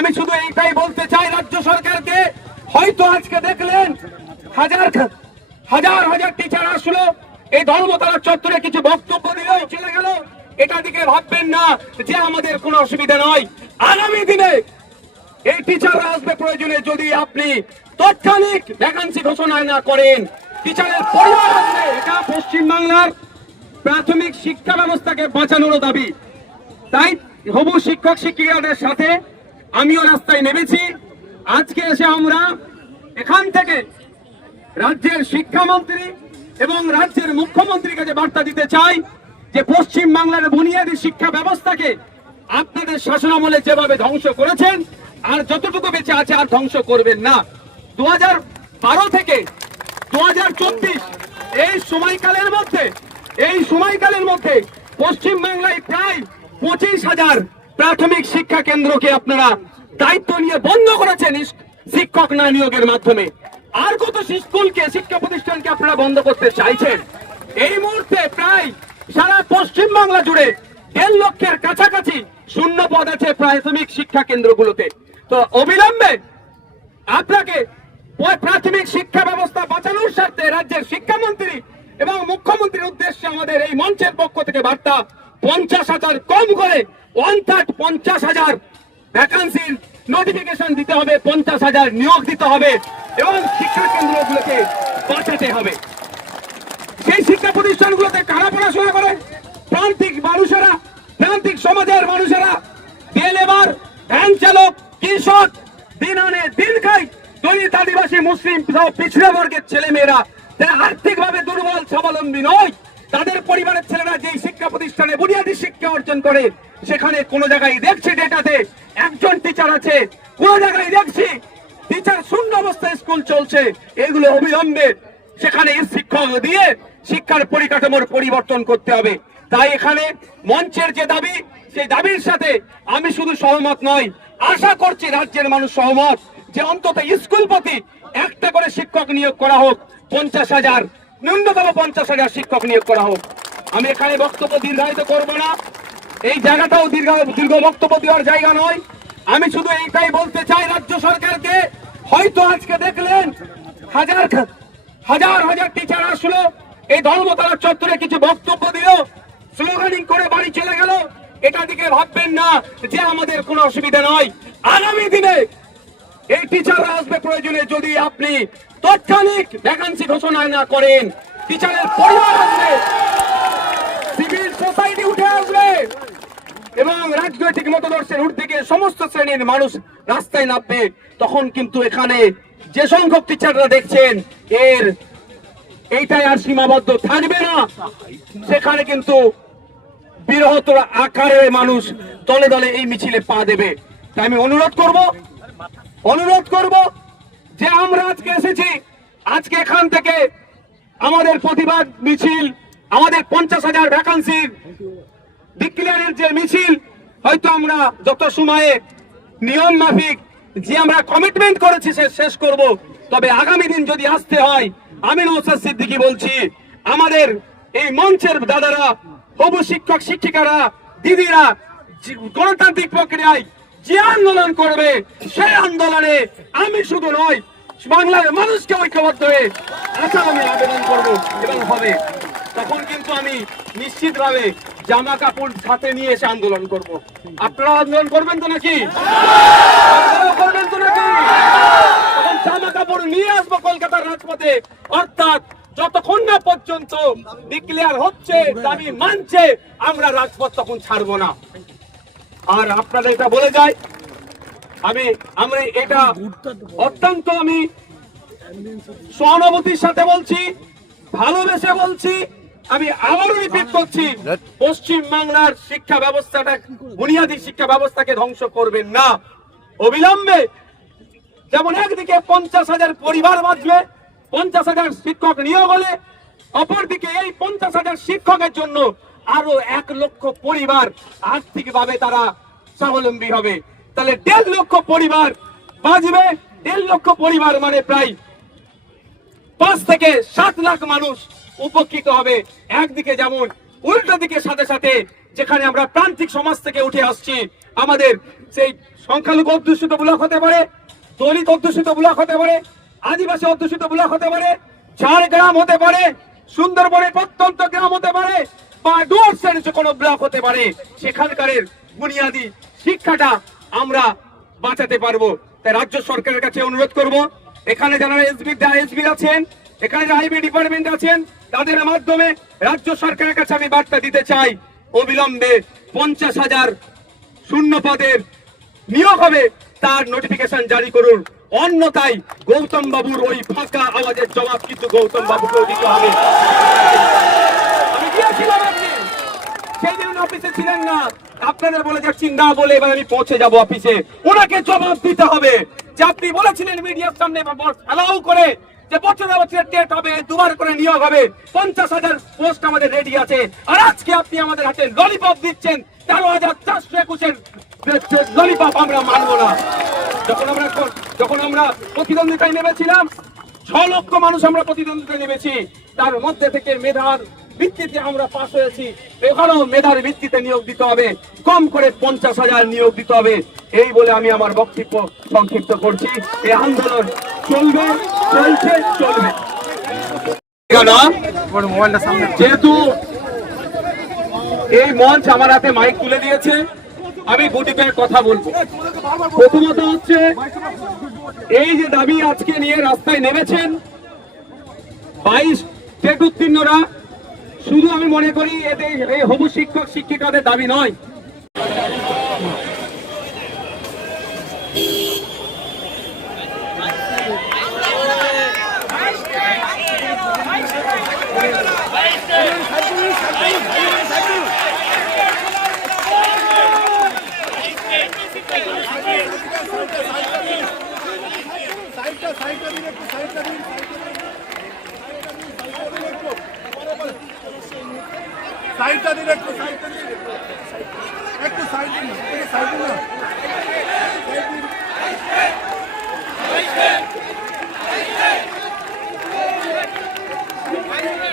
আমি শুধু এইটাই বলতে চাই রাজ্য সরকারকে হয়তো আজকে দেখলেন হাজার হাজার হাজার টিচার আসলো এই ধর্মতলার চত্বরে কিছু বক্তব্য দিল চলে গেল এটা দিকে ভাববেন না যে আমাদের কোনো অসুবিধা নয় আগামী দিনে এই টিচাররা আসবে প্রয়োজনে যদি আপনি তাৎক্ষণিক ভ্যাকান্সি ঘোষণা না করেন টিচারের পরিবার আসবে এটা পশ্চিমবাংলার প্রাথমিক শিক্ষা ব্যবস্থাকে বাঁচানোর দাবি তাই হবু শিক্ষক শিক্ষিকাদের সাথে আমিও রাস্তায় নেমেছি আজকে এসে আমরা এখান থেকে রাজ্যের শিক্ষামন্ত্রী এবং রাজ্যের মুখ্যমন্ত্রীর কাছে বার্তা দিতে চাই যে পশ্চিম বাংলার বুনিয়াদী শিক্ষা ব্যবস্থাকে আপনাদের শাসনামলে যেভাবে ধ্বংস করেছেন আর যতটুকু বেঁচে আছে আর ধ্বংস করবেন না দু বারো থেকে দু এই সময়কালের মধ্যে এই সময়কালের মধ্যে পশ্চিম বাংলায় প্রায় পঁচিশ হাজার প্রাথমিক শিক্ষা কেন্দ্রকে আপনারা দায়িত্ব নিয়ে বন্ধ করেছেন শিক্ষক না নিয়োগের মাধ্যমে আর কত স্কুলকে শিক্ষা প্রতিষ্ঠানকে আপনারা বন্ধ করতে চাইছেন এই মুহূর্তে প্রায় সারা পশ্চিম বাংলা জুড়ে দেড় লক্ষের কাছাকাছি শূন্য পদ আছে প্রাথমিক শিক্ষা কেন্দ্রগুলোতে তো অবিলম্বে আপনাকে প্রাথমিক শিক্ষা ব্যবস্থা বাঁচানোর স্বার্থে রাজ্যের শিক্ষামন্ত্রী এবং মুখ্যমন্ত্রীর উদ্দেশ্যে আমাদের এই মঞ্চের পক্ষ থেকে বার্তা পঞ্চাশ হাজার কম করে ওয়ান থার্ড পঞ্চাশ হাজার ভ্যাকান্সির নোটিফিকেশন দিতে হবে পঞ্চাশ হাজার নিয়োগ দিতে হবে এবং শিক্ষা কেন্দ্রগুলোকে বাঁচাতে হবে সেই শিক্ষা প্রতিষ্ঠানগুলোতে কারা পড়াশোনা করে প্রান্তিক মানুষেরা প্রান্তিক সমাজের মানুষেরা লেবার ভ্যান চালক কৃষক দিন আনে দিন খাই দলিত আদিবাসী মুসলিম পিছিয়ে বর্গের ছেলেমেয়েরা যারা আর্থিকভাবে দুর্বল স্বাবলম্বী নয় তাদের পরিবারের ছেলেরা যেই শিক্ষা প্রতিষ্ঠানে বুনিয়াদী শিক্ষা অর্জন করে সেখানে কোনো জায়গায় দেখছি ডেটাতে একজন টিচার আছে কোনো জায়গায় দেখছি টিচার শূন্য অবস্থায় স্কুল চলছে এগুলো অবিলম্বে সেখানে শিক্ষক দিয়ে শিক্ষার পরিকাঠামোর পরিবর্তন করতে হবে তাই এখানে মঞ্চের যে দাবি সেই দাবির সাথে আমি শুধু সহমত নই আশা করছি রাজ্যের মানুষ সহমত যে অন্তত স্কুল প্রতি একটা করে শিক্ষক নিয়োগ করা হোক পঞ্চাশ হাজার ন্যূনতম পঞ্চাশ হাজার শিক্ষক নিয়োগ করা হোক আমি এখানে বক্তব্য দীর্ঘায়িত করব না এই জায়গাটাও দীর্ঘ দীর্ঘ বক্তব্য দেওয়ার জায়গা নয় আমি শুধু এইটাই বলতে চাই রাজ্য সরকারকে হয়তো আজকে দেখলেন হাজার হাজার হাজার টিচার আসলো এই ধর্মতলার চত্বরে কিছু বক্তব্য দিল স্লোগানিং করে বাড়ি চলে গেল এটা দিকে ভাববেন না যে আমাদের কোনো অসুবিধা নয় আগামী দিনে এই টিচাররা আসবে প্রয়োজনে যদি আপনি তাৎক্ষণিক ভ্যাকান্সি ঘোষণা না করেন টিচারের পরিবার আসবে সিভিল সোসাইটি উঠে আসবে এবং রাজনৈতিক মতদর্শের উর্দিকে সমস্ত শ্রেণীর মানুষ রাস্তায় নামবে তখন কিন্তু এখানে যে সংখ্যক টিচাররা দেখছেন এর এইটাই আর সীমাবদ্ধ থাকবে না সেখানে কিন্তু বৃহত আকারে মানুষ দলে দলে এই মিছিলে পা দেবে তাই আমি অনুরোধ করব অনুরোধ করব যে আমরা আজকে এসেছি আজকে এখান থেকে আমাদের প্রতিবাদ মিছিল আমাদের পঞ্চাশ হাজার ভ্যাকান্সির ডিক্লিয়ারের যে মিছিল হয়তো আমরা যত সময়ে নিয়ম মাফিক যে আমরা কমিটমেন্ট করেছি সে শেষ করব তবে আগামী দিন যদি আসতে হয় আমি নৌসাদ সিদ্দিকি বলছি আমাদের এই মঞ্চের দাদারা হবু শিক্ষক শিক্ষিকারা দিদিরা গণতান্ত্রিক প্রক্রিয়ায় যে আন্দোলন করবে সেই আন্দোলনে আমি শুধু নয় বাংলার মানুষকে ঐক্যবদ্ধ হয়ে আসাম আমি আবেদন করব এবং হবে তখন কিন্তু আমি নিশ্চিতভাবে জামা কাপড় সাথে নিয়ে এসে আন্দোলন করব। আপনারা আন্দোলন করবেন তো নাকি করবেন তো নাকি জামা কাপড় নিয়ে আসবো কলকাতার রাজপথে অর্থাৎ যতক্ষণ না পর্যন্ত ডিক্লেয়ার হচ্ছে দাবি মানছে আমরা রাজপথ তখন ছাড়বো না আর আপনাদের এটা বলে যাই আমি আমি এটা অত্যন্ত আমি সহানুভূতির সাথে বলছি ভালোবেসে বলছি আমি আবারও রিপিট করছি পশ্চিম বাংলার শিক্ষা ব্যবস্থাটা বুনিয়াদী শিক্ষা ব্যবস্থাকে ধ্বংস করবেন না অবিলম্বে যেমন একদিকে পঞ্চাশ হাজার পরিবার বাঁচবে পঞ্চাশ হাজার শিক্ষক নিয়োগ হলে অপরদিকে এই পঞ্চাশ হাজার শিক্ষকের জন্য আরো এক লক্ষ পরিবার আর্থিক ভাবে তারা স্বাবলম্বী হবে তাহলে দেড় লক্ষ পরিবার বাঁচবে দেড় লক্ষ পরিবার মানে প্রায় পাঁচ থেকে সাত লাখ মানুষ উপকৃত হবে একদিকে যেমন উল্টো দিকে সাথে সাথে যেখানে আমরা প্রান্তিক সমাজ থেকে উঠে আসছি আমাদের সেই সংখ্যালঘু অধ্যুষিত ব্লক হতে পারে দলিত অধ্যুষিত ব্লক হতে পারে আদিবাসী অধ্যুষিত ব্লক হতে পারে ঝাড়গ্রাম হতে পারে সুন্দরবনের প্রত্যন্ত গ্রাম হতে পারে বা ডুয়ার্সের যে কোনো ব্লক হতে পারে সেখানকারের বুনিয়াদি শিক্ষাটা আমরা বাঁচাতে পারবো তাই রাজ্য সরকারের কাছে অনুরোধ করব এখানে যারা এসবি এসবি আছেন এখানে আইবি ডিপার্টমেন্ট আছেন তাদের মাধ্যমে রাজ্য সরকারের কাছে আমি বার্তা দিতে চাই অবিলম্বে পঞ্চাশ হাজার শূন্য পদের নিয়োগ হবে তার নোটিফিকেশন জারি করুন অন্যতাই গৌতম বাবুর ওই ফাঁকা আওয়াজের জবাব কিন্তু গৌতম বাবুকেও দিতে হবে গিয়েছিলেন অফিসে ছিলেন না আপনাদের বলে যাচ্ছি না বলে এবার আমি পৌঁছে যাব অফিসে ওনাকে জবাব দিতে হবে যে আপনি বলেছিলেন মিডিয়ার সামনে অ্যালাউ করে যে বছরে বছরে টেট হবে দুবার করে নিয়োগ হবে পঞ্চাশ হাজার পোস্ট আমাদের রেডি আছে আর আজকে আপনি আমাদের হাতে ললিপপ দিচ্ছেন তেরো হাজার চারশো একুশের ললিপপ আমরা মানবো না যখন আমরা যখন আমরা প্রতিদ্বন্দ্বিতায় নেমেছিলাম ছ লক্ষ মানুষ আমরা প্রতিদ্বন্দ্বিতায় নেমেছি তার মধ্যে থেকে মেধার ভিত্তিতে আমরা পাশ হয়েছি এখানেও মেধার ভিত্তিতে নিয়োগ দিতে হবে কম করে পঞ্চাশ হাজার নিয়োগ দিতে হবে এই বলে আমি আমার বক্তব্য সংক্ষিপ্ত করছি এই আন্দোলন চলবে চলছে চলবে যেহেতু এই মঞ্চ আমার হাতে মাইক তুলে দিয়েছে আমি গুটিকের কথা বলবো প্রথমত হচ্ছে এই যে দাবি আজকে নিয়ে রাস্তায় নেমেছেন বাইশ টেট উত্তীর্ণরা শুধু আমি মনে করি এতে এই হবু শিক্ষক শিক্ষিকাদের দাবি নয় সাইডটা দিন একটু সাইডটা দিন একটু সাইড দিন সাইড দিন না সাইড দিন